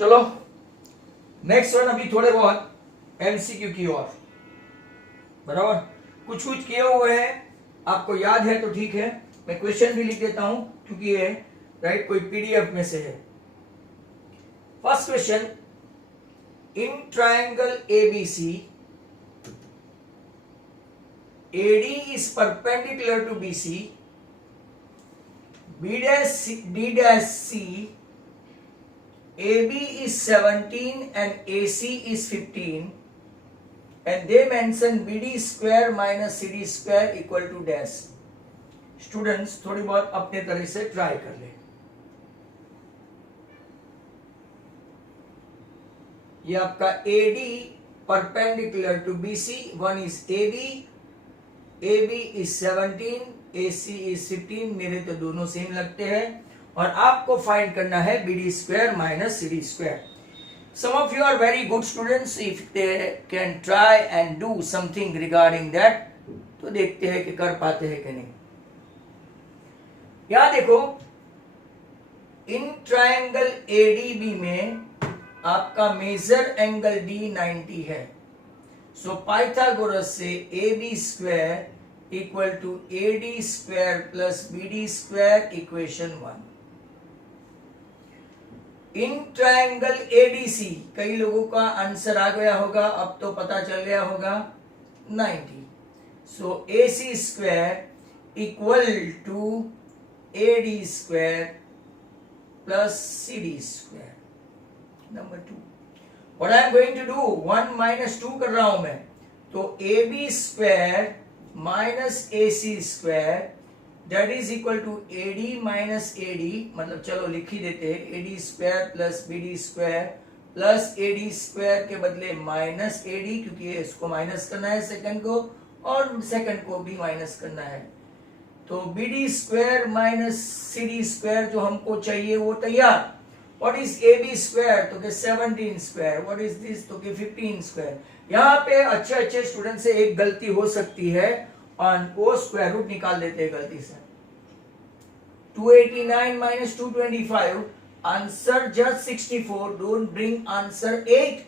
चलो next one, अभी थोड़े बहुत एमसीक्यू की ओर, बराबर कुछ कुछ किए हुए हैं, आपको याद है तो ठीक है, मैं क्वेश्चन भी लिख देता हूं क्योंकि ये राइट कोई पीडीएफ में से है। First question, in triangle ABC AD is perpendicular to BC, B dash C, AB is 17 and AC is 15, and they mention BD square minus CD square equal to dash. Students थोड़ी बहुत अपने तरह से try कर ले। ये आपका AD perpendicular to BC, one is AB is 17, AC is 15, मेरे तो दोनों सेम लगते हैं, और आपको फाइंड करना है BD square minus CD square. Some of you are very good students, if they can try and do something regarding that, तो देखते हैं कि कर पाते हैं कि नहीं। यहां देखो, इन ट्रायंगल ADB में आपका मेजर एंगल D 90 है, सो पाइथागोरस से AB square equal to AD square plus BD square equation 1। In triangle ADC कई लोगों का आंसर आ गया होगा, अब तो पता चल गया होगा 90, so AC square equal to AD square plus CD square. Number 2, What I am going to do, 1 minus 2 कर रहा हूं मैं, तो AB square minus AC square that is equal to AD minus AD, मतलब चलो लिख ही देते हैं, AD square plus BD square plus AD square के बदले माइनस AD, क्योंकि इसको माइनस करना है सेकंड को, और सेकंड को भी माइनस करना है, तो BD square minus CD square जो हमको चाहिए वो तैयार। What is AB स्क्वायर, तो कि 17 स्क्वायर, what is this, तो कि 15 स्क्वायर। यहाँ पे अच्छे स्टूडेंट से एक गलती हो सकती है, और वो स्क्वायर रूट निकाल देते हैं गलती से। 289 minus 225, answer just 64, don't bring answer 8।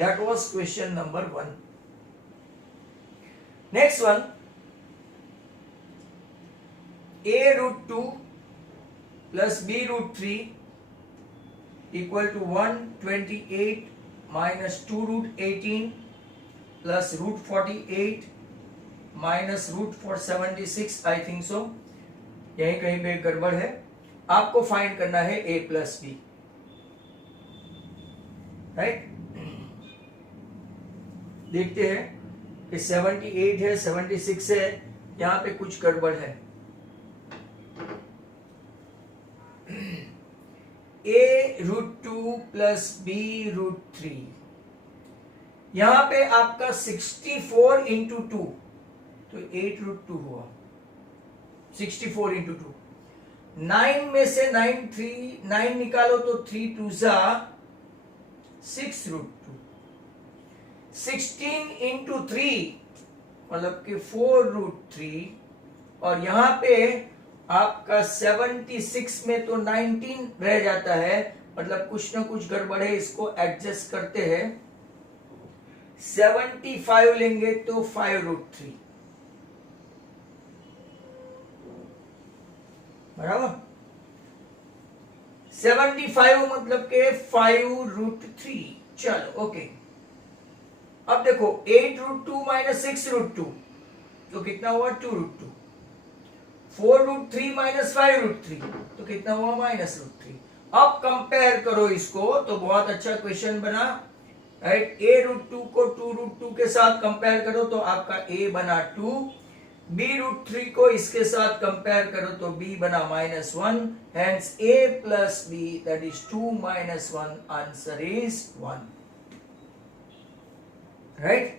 That was question number 1. Next one, A root 2 plus B root 3 equal to 128 minus 2 root 18 plus root 48 minus root 476, I think so, यहीं कहीं पे गड़बड़ है, आपको फाइंड करना है A प्लस B, राइट। देखते हैं कि 78 है, 76 है, यहां पे कुछ गड़बड़ है। A root 2 plus B root 3, यहां पे आपका 64 इंटू 2, तो 8 रूट 2 हुआ, 64 इंटू 2, 9 में से 9 निकालो तो 3 2 जा 6 रूट 2, 16 इंटू 3 मतलब कि 4 रूट 3, और यहां पे आपका 76 में तो 19 रह जाता है, मतलब कुछ ना कुछ गड़बड़ है, इसको एडजस्ट करते हैं। 75 लेंगे तो 5 रूट 3, बराबर 75 मतलब के 5 रूट 3। चलो ओके, अब देखो 8 रूट 2 माइनस 6 रूट 2, तो कितना हुआ 2 रूट 2, 4 रूट 3 माइनस 5 रूट 3, तो कितना हुआ माइनस रूट 3। अब कंपेयर करो इसको, तो बहुत अच्छा क्वेश्चन बना, राइट। A रूट 2 को 2 रूट 2 के साथ कंपेयर करो तो आपका A बना 2, B रूट 3 को इसके साथ कंपेयर करो तो B बना -1, hence A plus B that is 2 minus 1, answer is 1, right.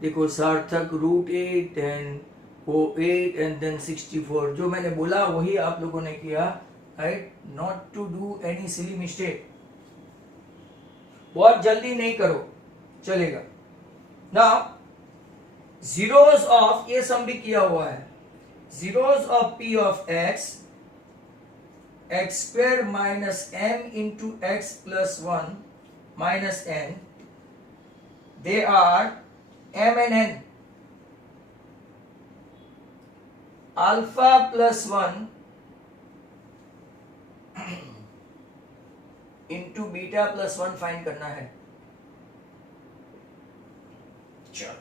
देखो सार्थक रूट 8 एंड वो 8 एंड देन 64, जो मैंने बोला वही आप लोगों ने किया, right. Not to do any silly mistake, बहुत जल्दी नहीं करो, चलेगा ना। जीरोस ऑफ, ये सम भी किया हुआ है, zeros of P of X X square minus M into X plus one minus N, they are M and N. Alpha plus one into beta plus one find करना है. चलो,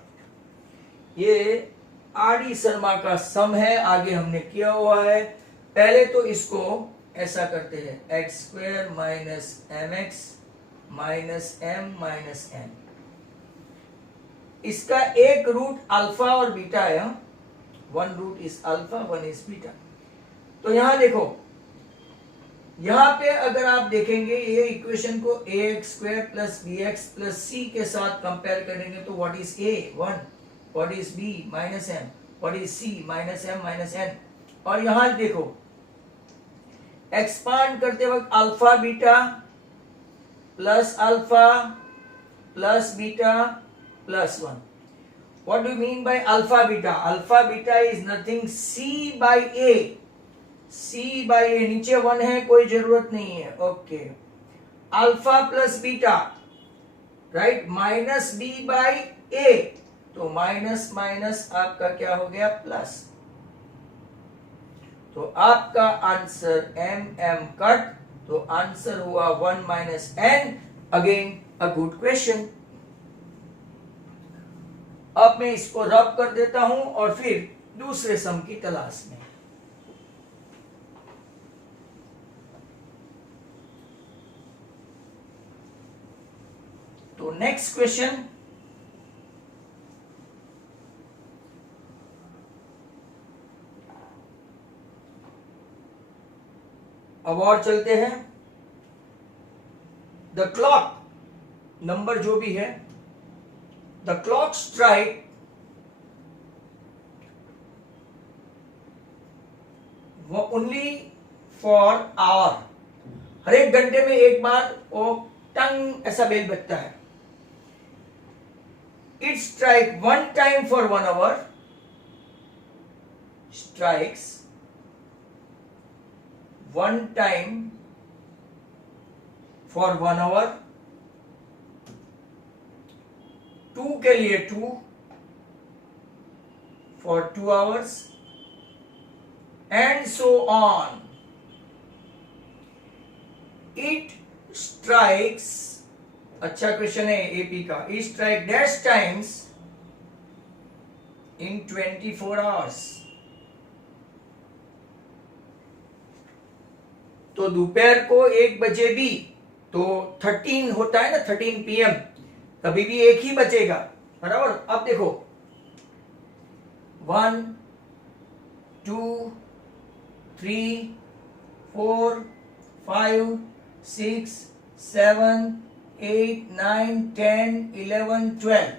ये आर डी शर्मा का सम है, आगे हमने किया हुआ है. पहले तो इसको ऐसा करते हैं, X square minus M X minus M minus N. इसका एक रूट अल्फा और बीटा है. One root is alpha, one is beta. तो यहां देखो, यहां पे अगर आप देखेंगे ये इक्वेशन को a x square plus b x plus c के साथ कंपेयर करेंगे तो what is a, one, what is b minus m, what is c minus M minus n. और यहां देखो, एक्सपांड करते वक्त alpha beta plus alpha plus beta plus one. What do you mean by alpha beta? Alpha beta is nothing c by a. C by a, नीचे one है, कोई जरूरत नहीं है. Okay, alpha plus beta, right, minus b by a. तो minus minus आपका क्या हो गया? प्लस. तो आपका आंसर एम एम कट, तो आंसर हुआ one minus N. Again a good question. अब मैं इसको रब कर देता हूं और फिर दूसरे सम की तलाश में. तो नेक्स्ट क्वेश्चन, अब और चलते हैं. द क्लॉक, नंबर जो भी है, द क्लॉक स्ट्राइक वो ओनली फॉर आवर. हर एक घंटे में एक बार वो टंग ऐसा बेल बजता है. It strike one time for 1 hour, strikes one time for 1 hour, 2 के लिए 2 for 2 hours, and so on. It strikes, अच्छा क्वेश्चन है एपी का, it strike dash times in 24 hours. तो दोपहर को 1 बजे भी तो 13 होता है ना, 13 PM, कभी भी एक ही बचेगा, बराबर. अब देखो 1 2 3 4 5 6 7 8 9 10 11 12,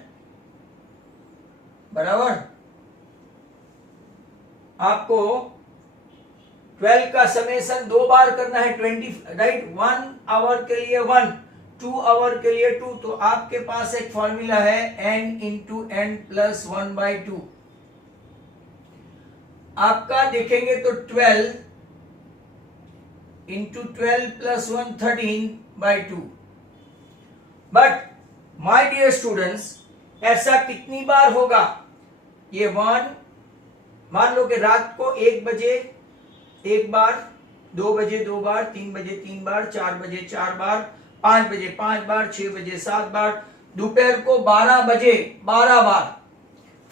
बराबर. आपको 12 का समेशन 2 बार करना है, 20, राइट. 1 hour के लिए 1, 2 hour के लिए 2. तो आपके पास एक फॉर्मूला है n इंटू एन प्लस 1/2. आपका देखेंगे तो 12 into 12 plus 1 13/2. But my dear students, ऐसा कितनी बार होगा? ये 1, मान लो कि रात को 1 बजे 1 बार, 2 बजे 2 बार, 3 बजे 3 बार, 4 बजे 4 बार, 5 बजे 5 बार, 6 बजे 7 बार, दोपहर को 12 बजे 12 बार,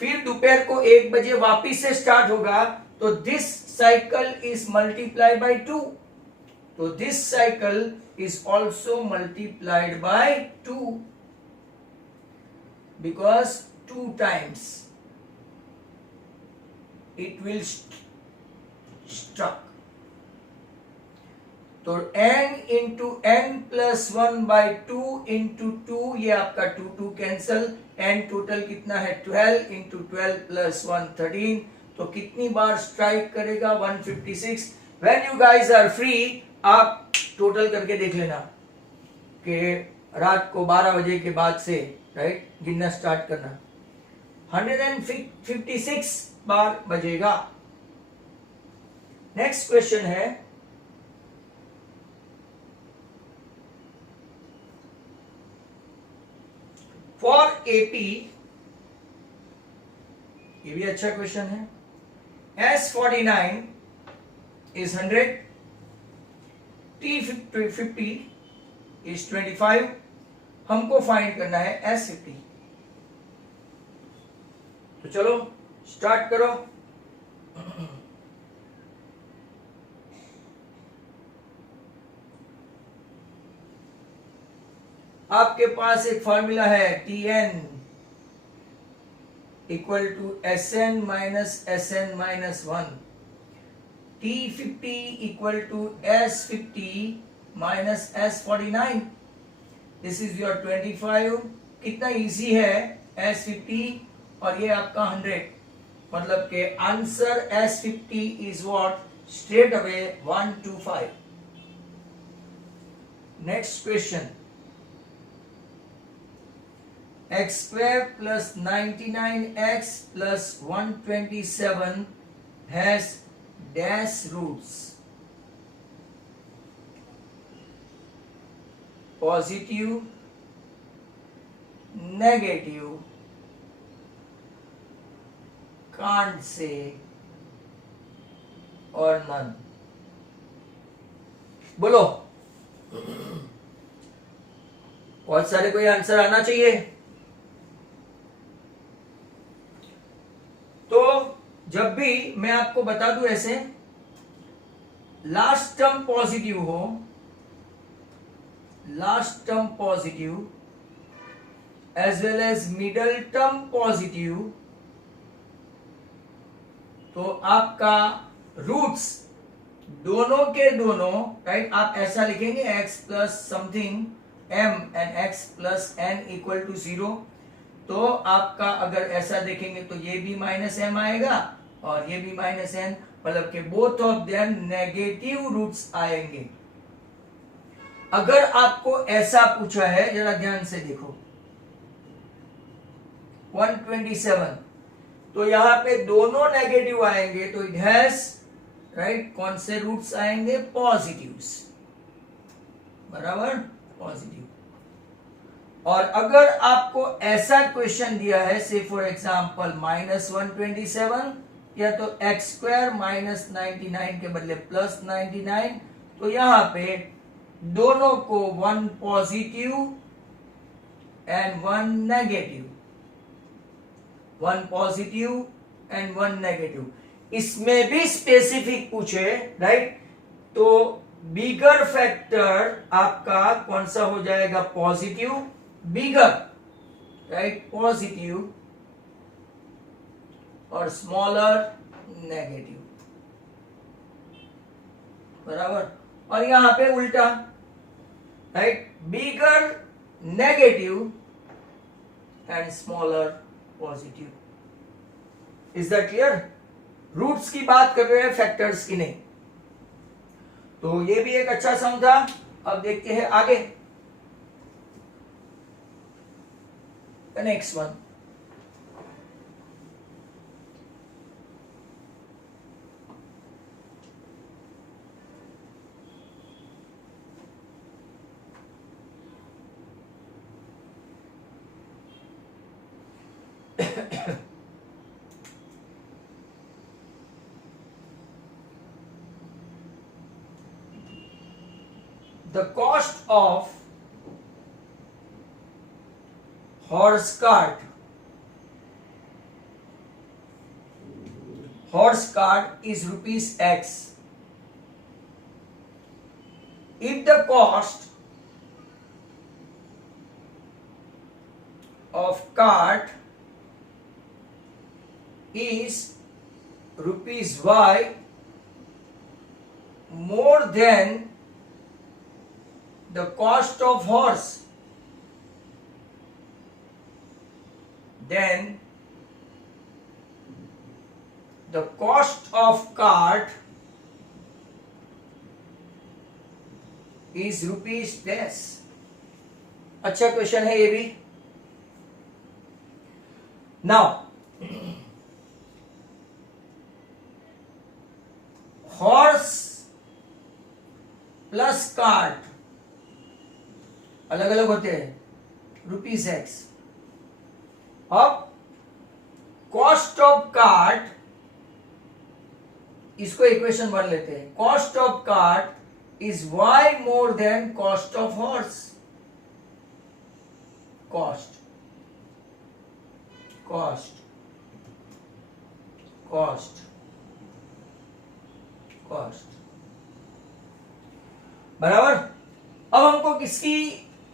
फिर दोपहर को 1 बजे वापिस से स्टार्ट होगा. तो this cycle is multiply by 2. तो this cycle is also multiplied by 2 because 2 times it will struck. तो n into n plus 1/2 into 2, ये आपका 2 2 कैंसल. n टोटल कितना है? 12 इंटू 12 प्लस 1 13. तो कितनी बार स्ट्राइक करेगा? 156. When you guys are free, आप टोटल करके देख लेना कि रात को 12 बजे के बाद से, राइट, गिनना स्टार्ट करना. 156 बार बजेगा. नेक्स्ट क्वेश्चन है, फॉर एपी, ये भी अच्छा क्वेश्चन है, S49 is 100, T50 is 25, हमको फाइंड करना है S50। तो चलो स्टार्ट करो। आपके पास एक फॉर्मूला है Tn equal to Sn minus Sn minus 1, T50 equal to S50 minus S49, this is your 25। कितना इजी है, S50 और ये आपका 100, मतलब के answer S50 is what, straight away 125। Next question, x square plus 99x plus 127 has dash roots, positive, negative, can't say और none। बोलो, बहुत सारे कोई आंसर आना चाहिए। तो जब भी मैं आपको बता दूं ऐसे, लास्ट टर्म पॉजिटिव हो, last term positive as well as middle term positive, तो आपका रूट्स दोनों के दोनों, राइट, आप ऐसा लिखेंगे x plus something m and x plus n equal to 0। तो आपका अगर ऐसा देखेंगे तो ये भी माइनस m आएगा और ये भी माइनस n, मतलब के both of them negative roots आएंगे। अगर आपको ऐसा पूछा है, जरा ध्यान से देखो, 127, तो यहां पे दोनों नेगेटिव आएंगे, तो इट हैज, राइट, कौन से रूट्स आएंगे, पॉजिटिव्स, बराबर, पॉजिटिव। और अगर आपको ऐसा क्वेश्चन दिया है, से फॉर एग्जाम्पल -127, या तो एक्स स्क्वायर माइनस 99 के बदले प्लस 99, तो यहां पे दोनों को 1 positive and 1 negative, 1 positive and 1 negative, इसमें भी स्पेसिफिक पूछे, राइट, तो बिगर फैक्टर आपका कौन सा हो जाएगा, पॉजिटिव, बिगर, राइट, पॉजिटिव, और स्मॉलर नेगेटिव, बराबर। और यहां पे उल्टा, right, bigger negative and smaller positive. Is that clear? Roots की बात कर रहे हैं, फैक्टर्स की नहीं। तो ये भी एक अच्छा सम था। अब देखते हैं आगे, the next one. The cost of horse cart is rupees X. If the cost of cart is rupees Y more than the cost of horse, then the cost of cart is rupees dash। अच्छा question है ये भी। Now horse plus cart अलग अलग होते हैं, rupees x, अब cost of cart, इसको इक्वेशन 1 लेते हैं। Cost of cart is y more than cost of horse. Cost cost cost cost बराबर। अब हमको किसकी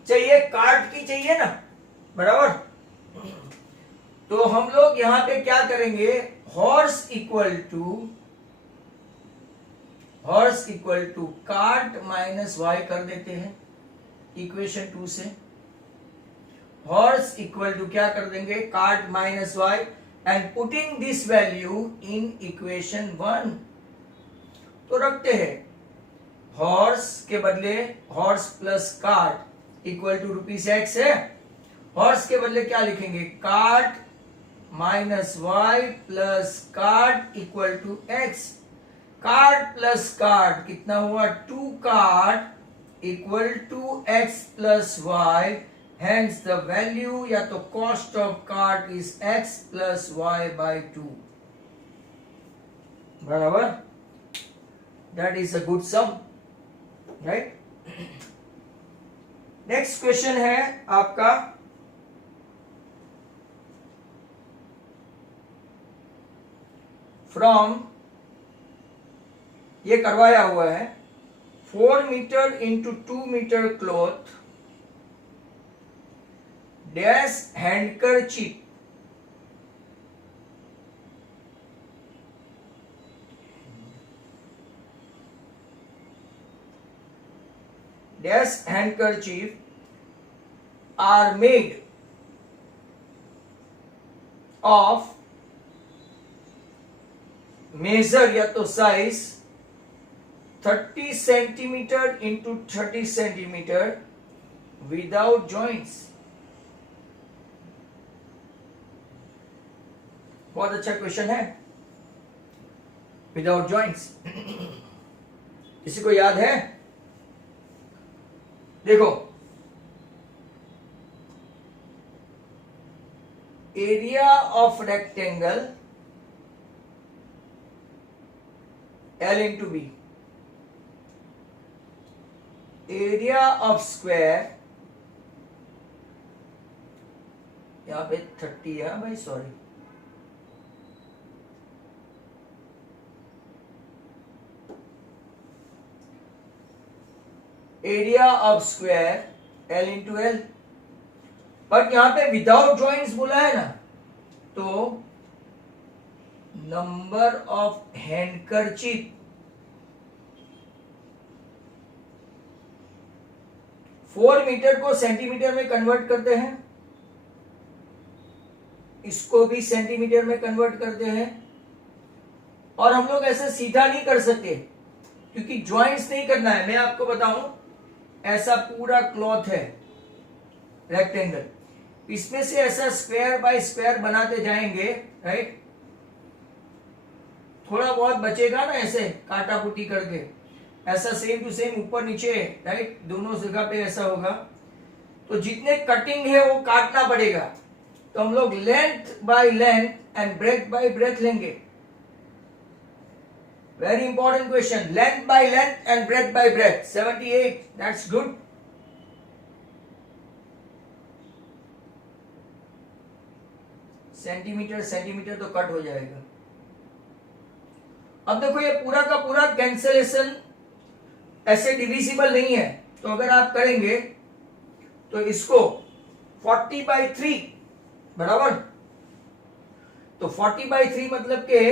चाहिए? कार्ट की चाहिए ना, बराबर। तो हम लोग यहां पे क्या करेंगे? Horse equal to cart minus Y कर देते हैं इक्वेशन 2 से। हॉर्स इक्वल टू क्या कर देंगे? Cart minus Y, and putting this value in equation 1। तो रखते हैं हॉर्स के बदले horse plus cart equal to ₹x है। हॉर्स के बदले क्या लिखेंगे? Cart minus Y plus cart equal to x। Cart plus cart कितना हुआ? 2 cart equal to x plus y, hence the value या तो cost of cart is x plus y by 2, बराबर। That is a good sum, right. Next question है आपका from, ये करवाया हुआ है 4 metre into 2 metre cloth dash handkerchief, dash handkerchief are made of measure या तो size 30 centimetre into 30 centimetre without joints. बहुत अच्छा क्वेश्चन है, विदाउट जॉइंट्स। किसी को याद है? देखो, area of rectangle L into B, area of square, यहां पे 30 है भाई, sorry, area of square L into L. But यहां पे विदाउट जॉइंट्स बोला है ना, तो number of handkerchief, four metre को सेंटीमीटर में कन्वर्ट करते हैं, इसको भी सेंटीमीटर में कन्वर्ट करते हैं। और हम लोग ऐसे सीधा नहीं कर सकते क्योंकि जॉइंट्स नहीं करना है। मैं आपको बताऊं, ऐसा पूरा क्लॉथ है रेक्टेंगल, इसमें से ऐसा स्क्वायर बाय स्क्वायर बनाते जाएंगे, राइट। थोड़ा बहुत बचेगा ना ऐसे काटा कुटी करके, ऐसा सेम टू सेम ऊपर नीचे, राइट, दोनों जगह पे ऐसा होगा। तो जितने कटिंग है वो काटना पड़ेगा, तो हम लोग length by length and breadth by breadth लेंगे। Very important question, length by length and breadth by breadth. 78, that's good. Centimetre centimetre तो कट हो जाएगा। अब देखो, ये पूरा का पूरा कैंसलेशन ऐसे डिविजिबल नहीं है, तो अगर आप करेंगे तो इसको 40/3, बराबर। तो 40/3 मतलब के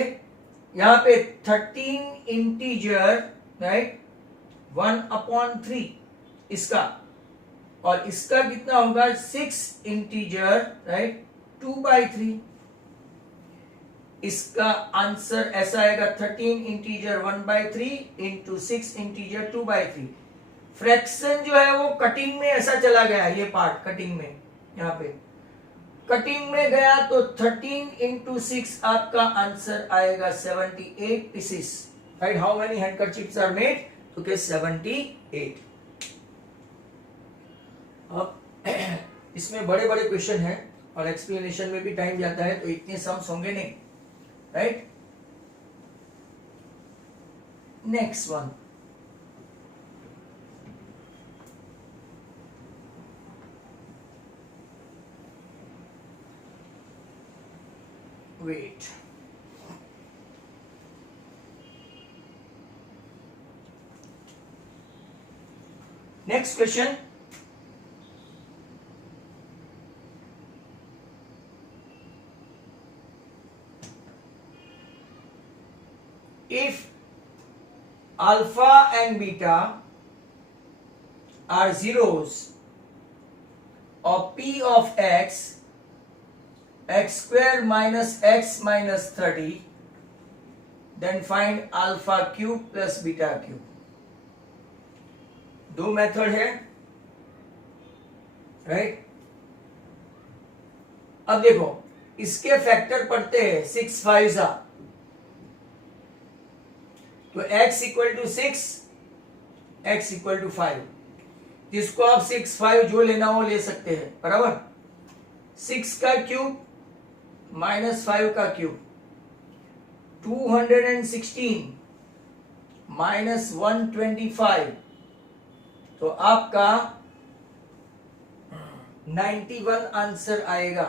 यहां पे 13 इंटीजर, राइट, 1/3 इसका, और इसका कितना होगा 6 इंटीजर, राइट, 2/3। इसका आंसर ऐसा आएगा 13 इंटीजर 1/3 इंटू 6 इंटीजर 2/3। फ्रैक्शन जो है वो कटिंग में ऐसा चला गया, ये पार्ट कटिंग में, यहाँ पे कटिंग में गया, तो 13 इंटू 6 आपका आंसर आएगा 78 pieces, right. How many handkerchiefs are made? तो के 78। अब इसमें बड़े बड़े क्वेश्चन है, और एक्सप्लेनेशन में भी टाइम जाता है, तो इतने सम्स होंगे नहीं, right. Next one, wait, next question, if alpha and beta are zeros of p of x, x square minus x minus 30, then find alpha cube plus beta cube. दो method है, right. अब देखो इसके factor पड़ते हैं 6 5 जा, तो x equal to 6, x equal to 5, जिसको आप 6 5 जो लेना हो ले सकते हैं, बराबर। 6 का क्यूब माइनस 5 का क्यूब, 216 माइनस 125, तो आपका 91 आंसर आएगा।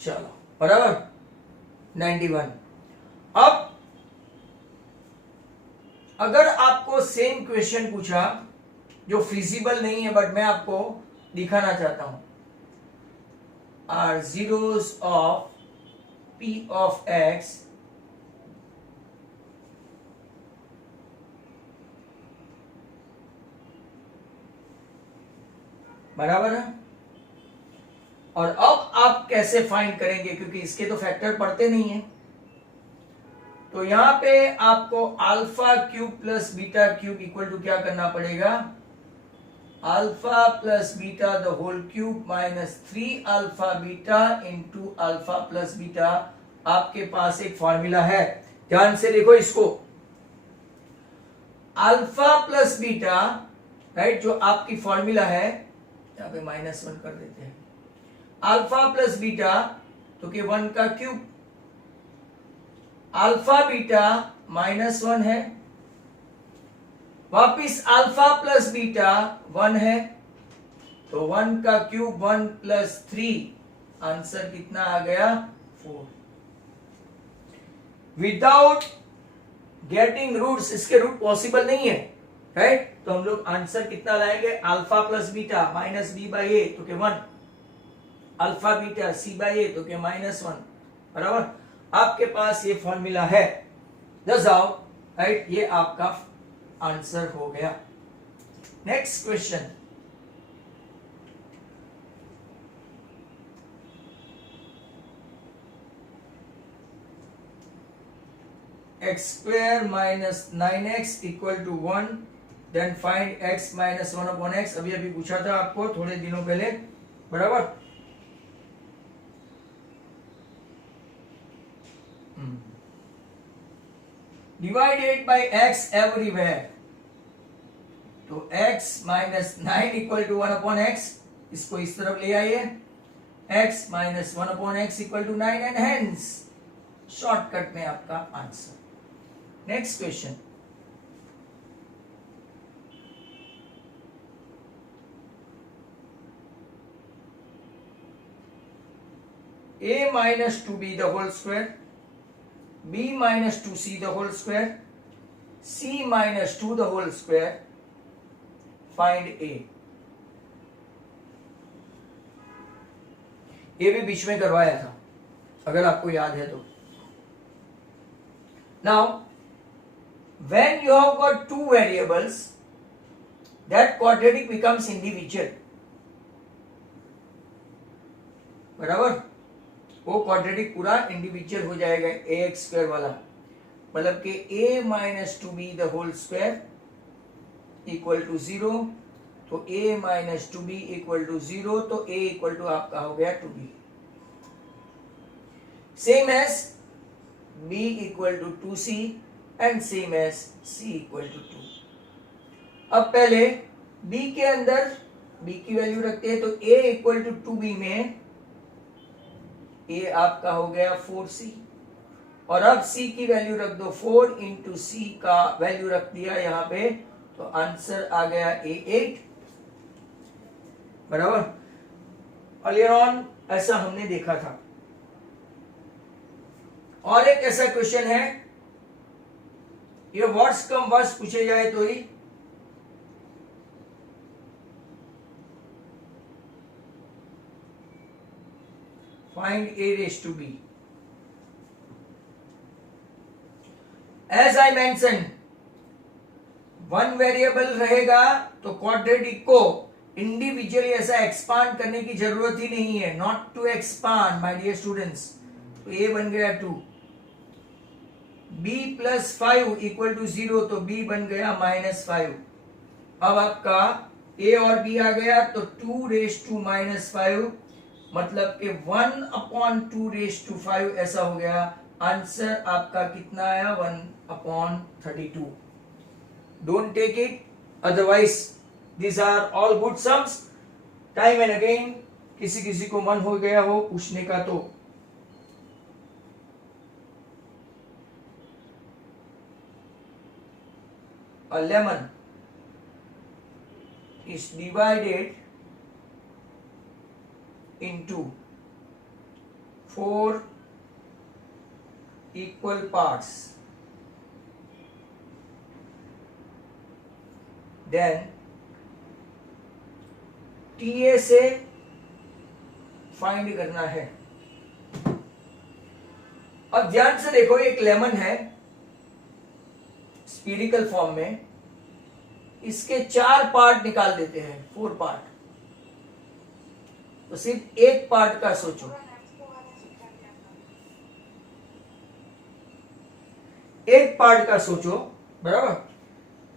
चलो बराबर 91। अब अगर आपको सेम क्वेश्चन पूछा जो फिजिबल नहीं है बट मैं आपको दिखाना चाहता हूं, are zeros of p of x बराबर है। और अब आप कैसे फाइंड करेंगे, क्योंकि इसके तो फैक्टर पड़ते नहीं है, तो यहां पे आपको alpha cube plus beta cube equal to क्या करना पड़ेगा, alpha plus beta the whole cube minus 3 alpha beta into alpha plus beta. आपके पास एक फॉर्मूला है, ध्यान से देखो इसको, अल्फा प्लस बीटा, राइट, जो आपकी फॉर्मूला है, यहां पे -1 कर देते हैं, अल्फा प्लस बीटा तो कि 1 का क्यूब, अल्फा बीटा -1 है, वापिस अल्फा प्लस बीटा 1 है, तो 1 का क्यूब 1 प्लस 3, आंसर कितना आ गया 4। विदाउट गेटिंग रूट्स, इसके रूट पॉसिबल नहीं है, राइट, तो हम लोग आंसर कितना लाएंगे, alpha plus beta minus b by a तो के 1, alpha beta c by a तो के -1, बराबर। आपके पास ये फॉर्मूला है, दस आओ, राइट, ये आपका आंसर हो गया। Next question, x square minus 9x equal to 1, then find x minus 1 upon x। अभी अभी पूछा था आपको थोड़े दिनों पहले, बराबर। Divide 8 by x everywhere, तो x minus 9 equal to 1 upon x, इसको इस तरफ ले आइए, x minus 1 upon x equal to 9, and hence shortcut में आपका answer. Next question, a minus 2b the whole square, b minus 2c the whole square, c minus 2 the whole square, find a। ये भी बीच में करवाया था अगर आपको याद है तो। Now when you have got two variables, that quadratic becomes individual, बराबर, वो क्वाड्रेटिक पूरा इंडिविजुअल हो जाएगा ax स्क्वायर वाला, मतलब कि a minus 2b the whole square equal to 0, तो a minus 2b equal to 0, तो a इक्वल टू आपका हो गया 2b, same as b equal to 2c and same as c equal to 2। अब पहले b के अंदर बी की वैल्यू रखते हैं तो a इक्वल टू 2b में a आपका हो गया 4c, और अब c की वैल्यू रख दो 4 इंटू सी का वैल्यू रख दिया यहाँ पे, तो आंसर आ गया a8, बराबर। अर्लियर ऑन ऐसा हमने देखा था। और एक ऐसा क्वेश्चन है, ये वर्ड्स कम वर्ड्स पूछे जाए तो ही, find a raise to b। As I mention, one variable रहेगा तो क्वाड्रेटिक को इंडिविजुअली ऐसा एक्सपांड करने की जरूरत ही नहीं है, not to expand my dear students. तो a बन गया 2, b प्लस 5 इक्वल टू 0, तो b बन गया -5। अब आपका a और b आ गया तो 2 रेज टू -5, मतलब कि 1/2 रेज टू 5 ऐसा हो गया। आंसर आपका कितना आया, 1/32। Don't take it otherwise, these are all good sums। Time and again किसी किसी को मन हो गया हो पूछने का तो a lemon is divided into 4 equal parts, then TA से फाइंड करना है। अब ध्यान से देखो, एक लेमन है स्फीरिकल फॉर्म में, इसके 4 पार्ट निकाल देते हैं, 4 पार्ट। तो सिर्फ एक पार्ट का सोचो, एक पार्ट का सोचो, बराबर।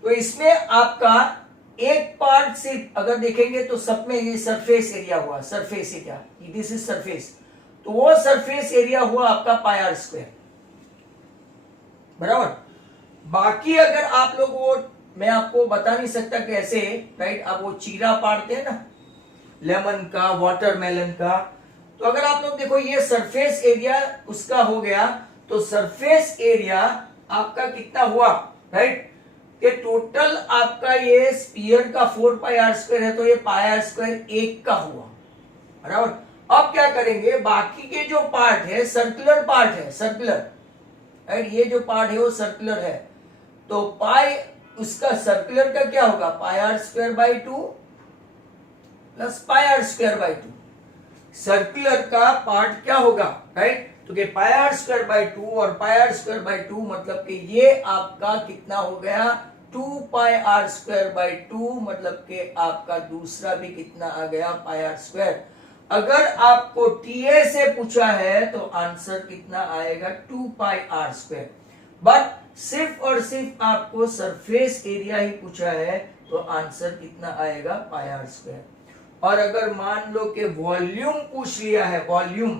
तो इसमें आपका एक पार्ट सिर्फ अगर देखेंगे तो सब में ये सरफेस एरिया हुआ, surface area, this is surface, तो वो सरफेस एरिया हुआ आपका πr², बराबर। बाकी अगर आप लोग वो, मैं आपको बता नहीं सकता कैसे, राइट, आप वो चीरा पाड़ते हैं ना लेमन का, वाटरमेलन का, तो अगर आप लोग देखो ये सरफेस एरिया उसका हो गया, तो सरफेस एरिया आपका कितना हुआ, राइट, कि टोटल आपका ये स्फीयर का 4πr² है, तो ये πr² एक का हुआ, बराबर। अब क्या करेंगे, बाकी के जो पार्ट है सर्कुलर पार्ट है, सर्कुलर, राइट, ये जो पार्ट है वो सर्कुलर है, तो पाई उसका सर्कुलर का क्या होगा, πr²/2 प्लस πr²/2। सर्कुलर का पार्ट क्या होगा, राइट, तो कि πr²/2 और πr²/2 मतलब कि ये आपका कितना हो गया, 2πr²/2, मतलब कि आपका दूसरा भी कितना आ गया, πr²। अगर आपको TA से पूछा है तो आंसर कितना आएगा, 2πr²। बट सिर्फ और सिर्फ आपको सरफेस एरिया ही पूछा है, तो आंसर कितना आएगा, πr²। और अगर मान लो कि वॉल्यूम पूछ लिया है, वॉल्यूम,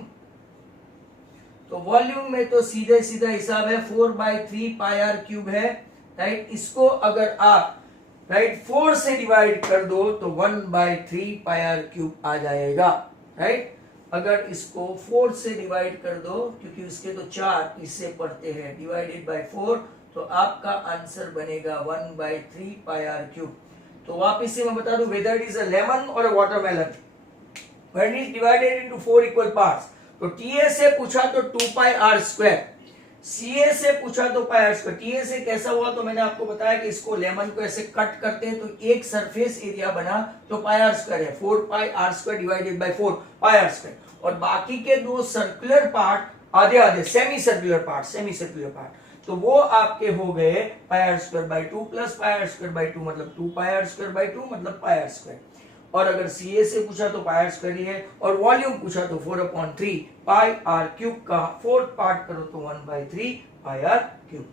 तो वॉल्यूम में तो सीधे सीधा हिसाब है, 4/3 πr³ है, राइट। इसको अगर आप, राइट, 4 से डिवाइड कर दो तो 1/3 πr³ आ जाएगा, राइट। अगर इसको 4 से डिवाइड कर दो, क्योंकि उसके तो 4 इससे पढ़ते हैं, डिवाइडेड बाय 4, तो आपका आंसर बनेगा 1/3 πr³। तो वापिस से मैं बता दूं, whether it is a lemon or a watermelon, when it is divided into 4 equal parts, तो TA से पूछा तो 2πr², CA से पूछा तो πr²। TA से कैसा हुआ, तो मैंने आपको बताया कि इसको लेमन को ऐसे कट करते हैं तो एक सरफेस एरिया बना, तो πr² है, 4πr² डिवाइडेड बाय 4 πr²। और बाकी के दो सर्कुलर पार्ट आधे आधे, semi circular part, semi circular part, तो वो आपके हो गए πr²/2 प्लस πr²/2 मतलब 2πr²/2 मतलब πr²। और अगर CA से पूछा तो πr² ही है, और वॉल्यूम पूछा तो 4/3 πr³ का 4th पार्ट करो तो 1/3 πr³।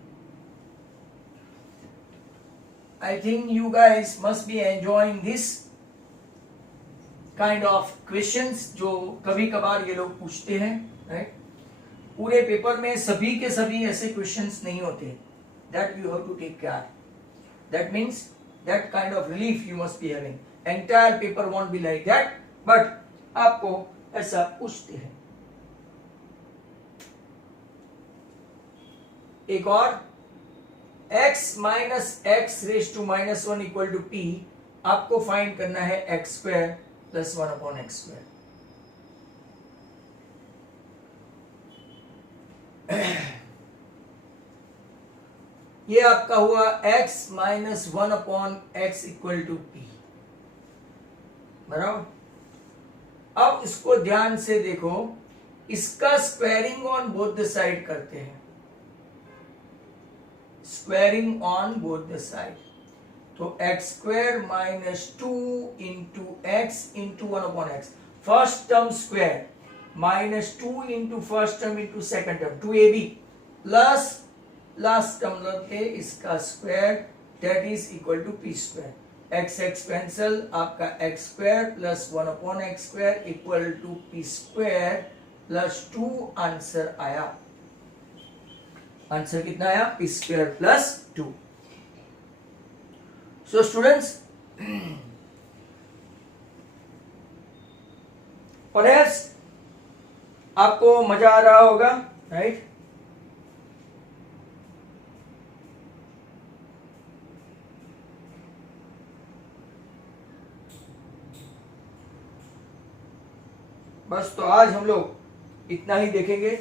I think you guys must be enjoying this kind of questions जो कभी कभार ये लोग पूछते हैं, राइट। पूरे पेपर में सभी के सभी ऐसे क्वेश्चंस नहीं होते, that you have to take care, that means that kind of relief you must be having। Entire paper won't be like that, but आपको ऐसा पूछते हैं। एक और, x minus x raise to minus one equal to p, आपको find करना है x square plus one upon x square. ये आपका हुआ x minus one upon x equal to p, बराबर। अब इसको ध्यान से देखो, इसका squaring on both the side करते हैं, squaring on both the side. तो x square minus two into x into one upon x, first term square minus two into first term into second term, 2ab plus last term लेके इसका square, that is equal to p square. X x cancel, आपका x square plus one upon x square equal to p square plus two, answer आया। Answer कितना आया? P square plus two. So students, perhaps आपको मजा आ रहा होगा, right? बस तो आज हम लोग इतना ही देखेंगे।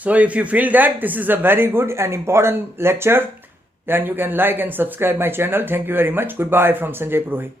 So if you feel that this is a very good and important lecture, then you can like and subscribe my channel. Thank you very much. Goodbye from Sanjay Purohit.